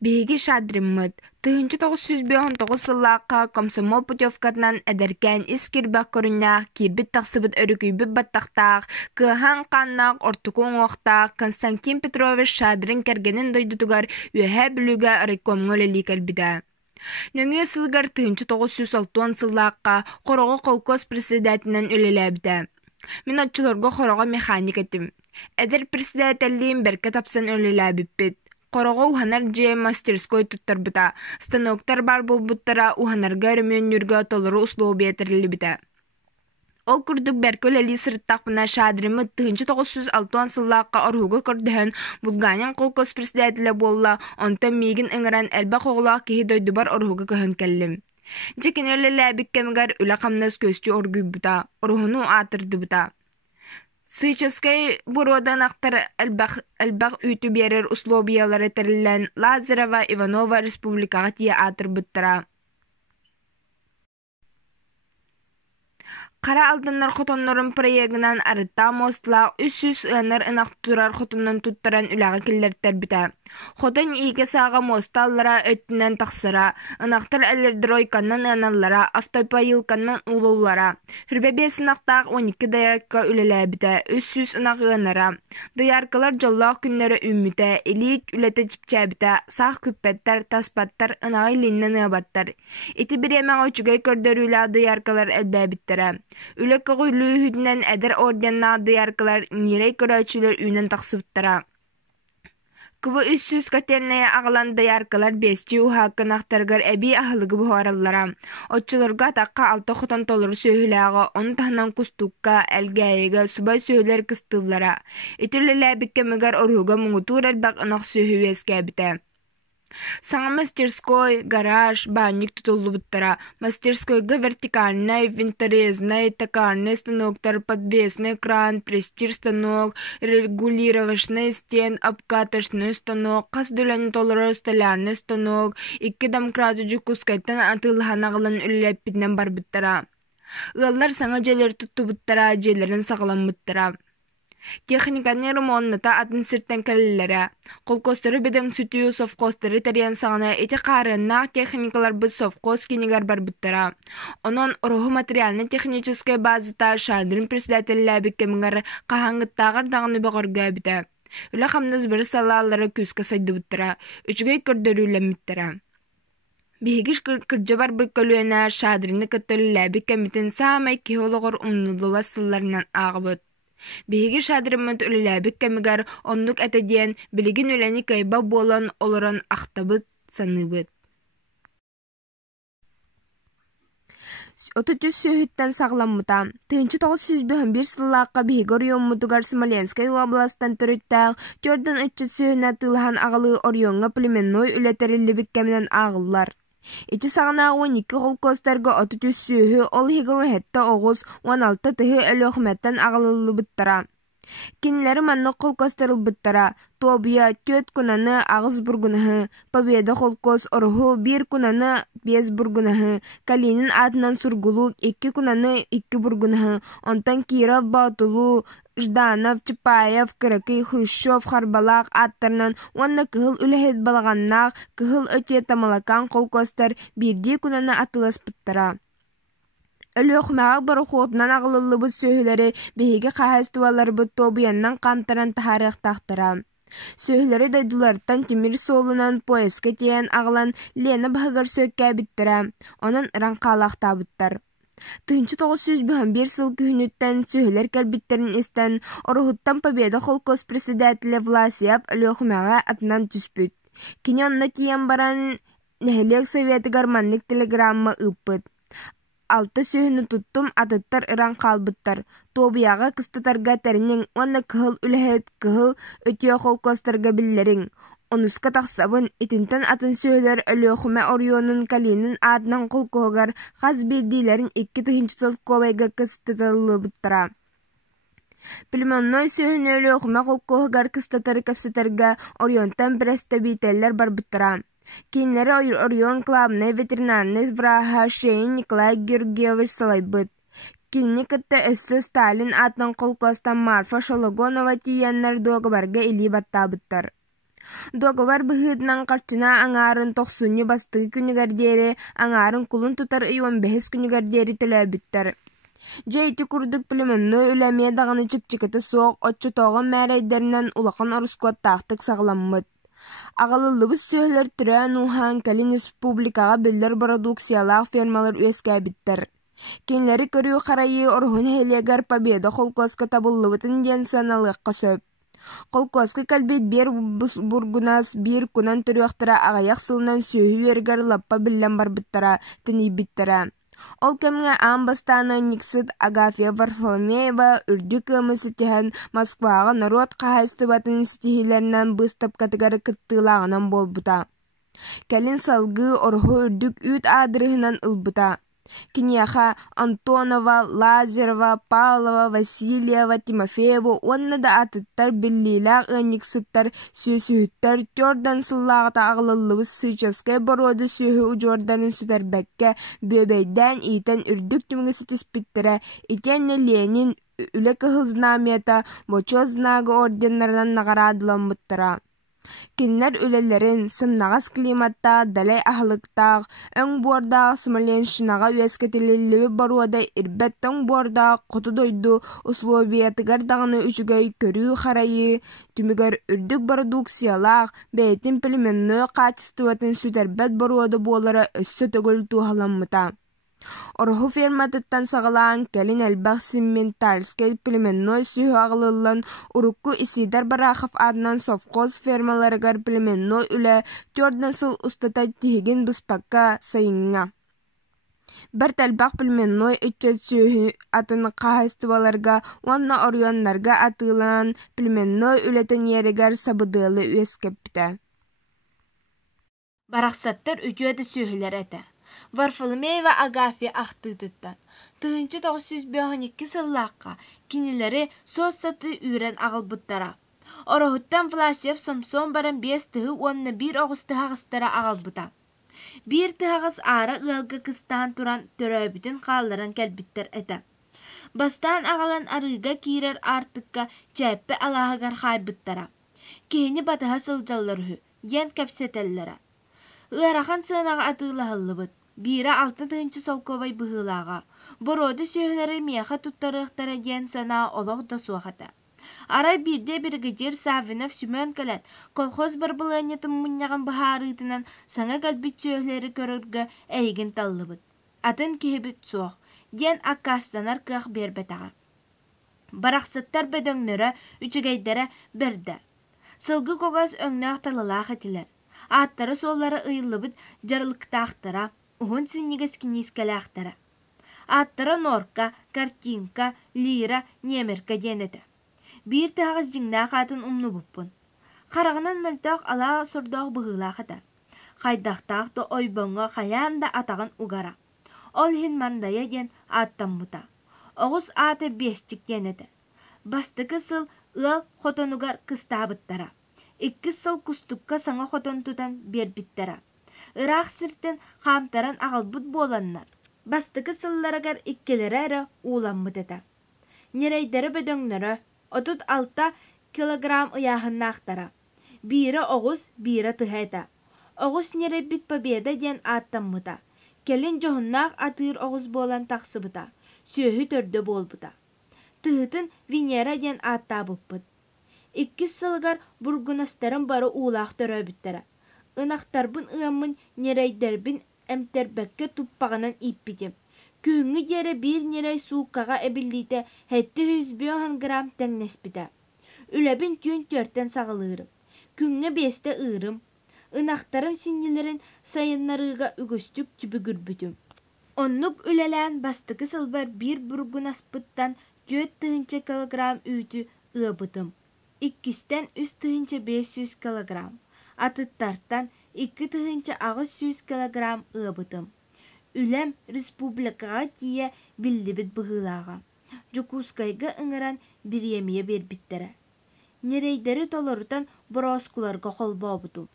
Биһиги шадрыммыт. Тыһынчы 909 сыллааққа комсомол путевкатынан эдеркен ис кирбэк көрүннээх киирбит тахсыбыт өрүкүйбүт баттахтаах, кыахан каннаах ортуку оҥуохтаах Константин Петрович Шадрин кэргэнин дойдутугар үөһэ бүлүгэ райкомҥа лэлии кэлбитэ. Нөҥүө сылгар тыһынчы 906 сыллааққа хорого колкос председателинен өлелээбитэ. Мен отчулорго хорого механик этим. Эдер председателлиин берке тапсан өлелээбиппит. Корого уханар же мастерской туттарбыта, станоктар бар болбуттара уханарга өрөмөннүргө толору условиятерлибите. Ол курдук беркөлели сырыттакпына Шадрымы тыһынчы 906 сыллаакка орхуга көрдөһөн Булганин колкос председателе болла, онтон мигин ыңыран элбак оголаак киһи дойдубар орхуга көһөн келлим. Жекенелелээбик кемигар үлэ хамнас көстү оргуйбута, орхуну атырдыбыта. Сычевскай буродан актар элбах үтү берер условиялары терилен Лазарева Иванова республикага тие атырбыттара. Кара алдыннар хотоннорун проегынан арытта мостла 300 ынар ынактурар хотоннон туттаран үлага киллертер бите. Хотон иге сага мосталлара өттүнен таксыра, ынактар элердер ойканнан ыналлара, автопайылканнан улуулара. Хүрбебе сынактаак 12 даярка үлелээ бите, 300 ынак ынара. Даяркалар жоллаак күннөрө үммүтэ, элит үлете жипчәбите, сах күппеттер, таспаттар, ынагай линнен ыбаттар. Ити биремең өчүгөй көрдөрүлө даяркалар элбэбиттере. Үлөккө гүлүү хүднен эдер орденна даяркалар нирей көрөчүлөр үнен таксыбыттара. Кыва 300 катерная ағалан даяркалар бести ухаккын ақтаргар әбей ахылығы бұхараллара. Отчыларға таққа 6 хотон толыры сөйләға, он тахнан кустукка, әлгәйігі, субай сөйлер кыстыллара. Итүлілі біккемігар орғыға мұңытур әлбәк ынақ сөйі өскәбіті. Саңа мастерской, гараж, банник тутулу буттара. Мастерскойга вертикальный, винторезный, токарный станоктар, подвесный кран, престир станок, регулировочный стен, обкаточный станок, кас дөлән толыры столярный станок, 2 домкраты жүкускайттан атылхан ағылан үлләппиднен бар буттара. Ыаллар саңа желер тутту буттара, желерін сағылан буттара. Техниканы ремонтта атын сиртен кэлләре. Колкостары беден сүтү совхозтары тарьян сагына эти карынна техникалар бу совхоз кинигар бар буттара. Онон ороху материально-техническая базата Шадрин председателләр биккемгәр кахаңгыттагар дагыны багырга бите. Үлә хамныз бер салалары күскә сайды буттара. Үчгәй көрдөрүләмиттера. Бигиш кырҗабар биккөлүнә Шадринны көтөлләр биккемитен самай киологор уннулы васылларынан агыбыт. Биһиги Шадрыммыт үлеләбик кәмигар оннук әтәдиен билигин үләни кайба болан олоран ахтабыт саныбыт. Отутүс сөйіттен сағламмыта. Тыынчы 901 сыллаққа биһигор йоммутугар Смоленскай областан түріттәғ, төрден үтчіт сөйіне тылхан ағылы орионға племенной үләтәрілі біккәмінен ағыллар. Ити сағына 12 қолкостарға отутүс сөйі ол хигор хетті оғыз 16 тыхы өлі өкметтен ағылылы бұттара. Кинлері манны қолкостарыл бұттара. Тобия 4 күнаны ағыз бұргынығы, Победа қолкос орғу 1 күнаны 5 бұргынығы, Калинин атынан сұргулу 2 күнаны 2 бұргынығы, онтан Киров, Батулу, Жданов, Чапаев, Кыракый, Хрущев, Харбалақ аттарынан онна кығыл үләхет балағаннақ, кығыл өте тамалакан қолкостар бірде күнаны атылас бұттара. Өлі өқмәғақ бары қуытынан ағылылы бұд сөйлері бейге қағастуалар бұд тобуяннан қантаран тахарық тақтыра. Сөйлері дойдулардан темір солынан поэске тейен ағылан Лена бағығыр сөкке біттіра, оның ұран қалақта бұттар. Тыынчы 901 сыл күхінүттен сөйлер кәлбиттерін істен орғыттан Победа қолкос председателі Власияп өлі өқмәға атынан түспіт. Кені онына тейен баран нәхілек советі гарманник телеграмма ұппыт. 6 сөйіні туттум атыттар ыран қалбыттар. Тобияға кыстатарға тәрінен онна кығыл үләхет кығыл өтіе қолкостарға білдерін. Онуска тақсабын итинтен атын сөйлер өлі өқіме орионын Калинин адынан қолкоғар қаз білдейлерін 2 тыхынчы толковайға кыстатылы бұттара. Племенной сөйіні өлі өқіме қолкоғар кыстатары кәпсетарға орионтан престабителлер бар бұттара. Кинлері Орион клабный ветеринарный враха Шейн Николай Георгиевич Салайбыт. Кинни кітті өссі Сталин атынан қолқостан Марфа Шологонова тиеннер доғы барға илі баттабыттар. Dogobar bıhıdnan qarçına aŋarın 90 bastığı günügerderi aŋarın kulun tutar 15 günügerderi tölöbütter. Jeyti kurduk bilimenno ülemiye dağını çıpçıkıtı soğuk otçu toğun mərəyderinden ulaqan oruskot taqtık sağlanmıd. Ağalılıbız söhler türə Nuhan Kalin Respublikağa biller produksiyalaq firmalar üyeskəbittir. Kenleri körüyü qarayı orhun heliyegar Победа Холкоска tabullıbıtın den sanalıqqa söp. Холкоска kalbet bir burgunas bir kunan türüyaqtıra ağayak sılынан söhü vergar lappa billen barbittara, tinibittara. Ol kemge ambastana Никсыт Агафья Варфоломеева үрдү кымысы тиһэн Москваға народ қахайстыбатын стихилерінен быстап катыгары кыттылағынан болбута. Кәлін салгы орху үрдүк үт адырыхынан ылбыта. Киньяха Антонова, Лазерова, Павлова, Васильева, Тимофеева онны да атыттар биллилақ Никсыттар сөсүхіттар тёрдан сыллағыта ағылылыбыз Сычевскай бороды сөйі ұжордарын сүтәрбәкке бөбейден итен үрдік түмігі сітіспіттірі итенне Ленин үлі кығылзнамета Бочо знагы орденларынан нағарадылан бұттыра. Кинлер үлелерин сымнағас климатта, далай ахылықтақ, өң бордақ Смоленшинаға өескетелелігі баруада ирбеттің бордақ, құты дойду условиятыгар дағыны үшігай көрі қарайы, түмігер үрдік продукциялақ, бәйтін піліменні қачыстыватын сүтербет баруада болары өссі төгіл туғаламыта. Орху ферматыттан сағалаан кәлін әлбәқ симментальскай піліменной сүйі ағылылан урукку Исидар Барахов адынан совхоз фермаларыгар піліменной үлі төрден сыл ұстатай тихігін бұспаққа сайынға. Бір тәлбәқ піліменной үтчет сүйі атын қағайстываларға, онна орионларға атылан піліменной үлетін ерігер сабыдылы өскепті. Барақсаттар үтіөді сүйілер әті. Варфоломеева Агафья ақтыдыттан. 1952 сыллаққа кинилері соз саты үйрен ағылбыттара. Орохуттан Власев сомсон баран 5 тыгы онны 1 оғыз тыгағыстара ағылбыта. 1 тыгағыз ара ылғы кыстан туран төрөбітін қалларын кәлбіттер әті. Бастан ағалан арыға кирер артыққа чәппі алағығар қайбыттара. Кейіні батыға сылжалларығы, ен кәпсетеллері. Ыарахан сынаға атылағылыбыт. Бира 6-ынчы солковай бұғылаға. Бороды сөйлері мияқа тұттарықтары ден сана олық да суақата. Арай бірде біргедер Савинов Сүмөн кәләт, колхоз бір бұланетін мұннаған бұхарытынан саңа кәлбіт сөйлері көріргі әйгін таллыбыт. Атын кехебіт суақ, ден аккастанар қақ бербетаға. Барақсаттар бөдөңнөрі үчігейдері бірді. Сылғы қоғаз өңнақ талылақ етілер. Аттары соллары ұйылыбыт жарылықтақтыра, Ухун синнигес кинискалақтара. Аттара Норка, Картинка, Лира, Немерка денеті. Бір тағыз жіңна қатын умну бұппын. Қарағынан мәлтақ ала сұрдақ бұғылақыда. Қайдақтақты ойбонға қаян да атағын угара. Ол хин мандая ден аттан бұта. Оғыз аты бештік денеті. Бастықы сыл ыл хотонугар кыстабыттара. 2 сыл кустукка саңа хотон тутан бербиттара. Ирақ сіртін қамтаран ағылбыт боланнар. Бастықы сылларагар иккелері әрі уламбыт ета. Нерейдері бөдөңнері 36 килограмм ұяғын ақтара. Бірі оғыз, бірі тұхайда. Оғыз нерей бит Победа ден аттан бұта. Келін жоғыннақ атыр оғыз болан тақсы бұта. Сөйі төрді бол бұта. Тұхытын Венера ден атта бұппыт. 2 сылғар бургунастарын бары улақ төрі бүттері. Инақтарбын ұямын нерейдербін әмтербәкке тұппағынан иппедем. Күңі дері бір нерей суыққаға әбілдейді 700 грамм тәңнеспіді. Үләбін түйін 4-тен сағылырым. Күңі 5-те ұрым. Инақтарым синнелерін сайынларыға үгістік түбі күрбүтім. Оннук үләлән бастықы сылбар бір бургунаспыттан 4 килограмм үйті ұбытым. 2-тен 3 500 килограмм. Атыттартан 2 600 килограмм ұбытым. Үләм республикаға тие білдібіт бұғылаға. Жукускайға ұңыран бір емие бербіттері. Нерейдері толырытан бұрасқыларға қолба бұтым.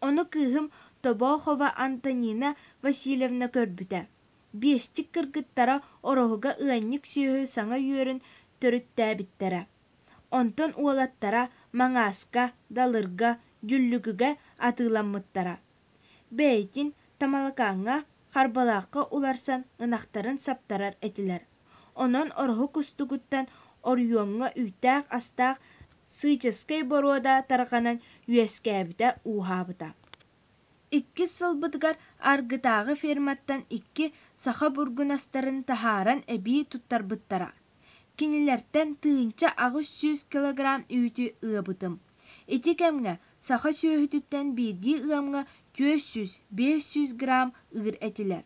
Оны күйім Тобохова Антонина Васильевна көрбіті. Бестік кіргіттара орығыға ұғанник сүйі саңа үйерін түрітті біттері. Онтон уолаттара маңаска, далырга, жүллүгүгө атыламмыттара. Бэйтин тамалакаңа харбалааққа уларсан ынақтарын саптарар этилер. Онон ороху кустугуттан орюонга үйтәк астаақ Сычевскай борода тарғанан үескәбіті уғабыта. 2 сылбытыгар аргытағы ферматтан 2 саха бургунастарын тахаран әбі туттарбыттара. Кинилерттен тыынча 600 килограмм үйті ыбытым. Эти кәмге саха сүйіхітіттен бірді ымға 400-500 грамм ыр әтілер.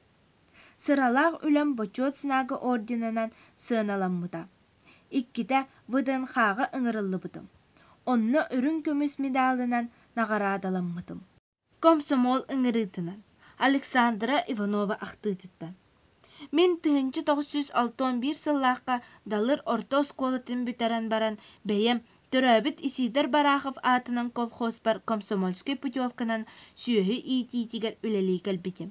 Сыралақ үлім бочот сынағы орденынан сыналаммыта. 2-те ВДНХ-ға ыңырылы бұтым. Онны үрін көміс медалынан нағарадаламмытым. Комсомол ыңырытынан Александра Иванова ақтыдыттан. Мен 1961 сыллаққа далыр орто сколатын бүтерен баран бәйем төрәбіт Исидер Барахов атынан колхозбар комсомольский путевканан сүйі ититигер үлелей кәлбетем.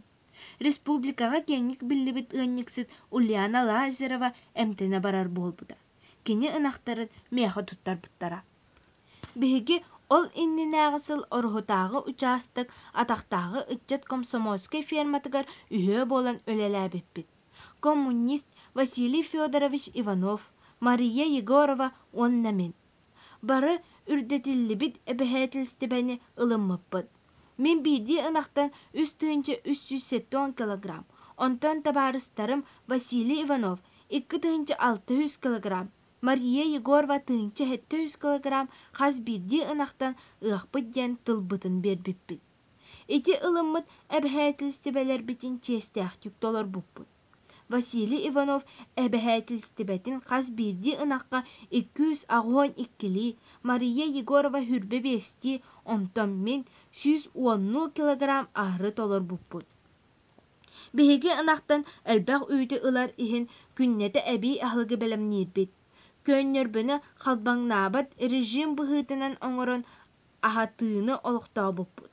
Республикаға кеңік білібіт ыңніксіт Ульяна Лазерова әмтіне барар болбыда. Кені ынақтарын меха туттар бұттара. Беге ол иннинағысыл орғытағы участық атақтағы үтчет комсомольский ферматыгар үйе болан өлеләбеппет. Коммунист Василий Федорович Иванов, Мария Егорова оннамен. Бары үрдетілі әбіхәтілістебәні ылыммыппыд. Мен биди ынақтан үстіңче 370 килограмм. Онтан табарыстарым Василий Иванов 2-600 килограмм. Мария Егорова 700 килограмм қаз биди ынақтан ұқпыд ден тылбытын бербіппід. Эти ылыммыд әбіхәтілістебәлер бітін честәқ түктолар бұппыд. Василий Иванов әбіхәтілістебәтін қаз биди ынаққа 212-ли, Мария Егорова хүрбе бести, онтан мен 110 килограмм ағры толар бұппыд. Беге ынақтан әлбәқ үйді ылар ихін күннеті әбей ағылығы бәлем нербет. Көннер бұны қалбаңнабат режим бұғытынан оңырын ағатыны олықтау бұппыд.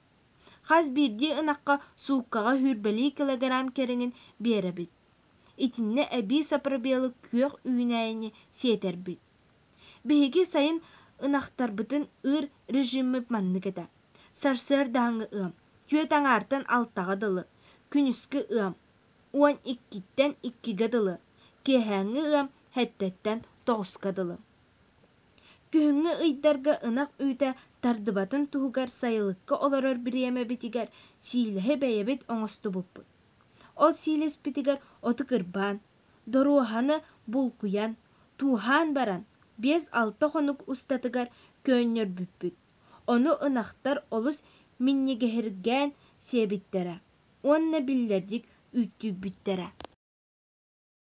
Қаз бірде ынаққа суыққаға хүрбәлі килограмм керіңін беребет. Итинне әбей сапырбелі көк үйінәйіне сетер бет. Беге сайын ынақтар бұтын ыр режимі манны кеті. Сарсыр даңы ым, көтан артын алтаға дылы, күніскі ым, 12-тен 2-ге дылы, кехәңі ым, хәттеттен 9-ға дылы. Күйіңі ұйдарға ынақ үйті тардыбатын туғығар сайылыққа оларыр біреме бітігер силіхе бәйебет оңысты бұппы. Ол силес бітігер оты кырбан, доруғаны бұлкуян, туған баран, 5-6 қонық ұстатығар көннер бүппіт. Onu ınaqtar olus minnegehirgen sebittara. Onna billerdik üttük bittere.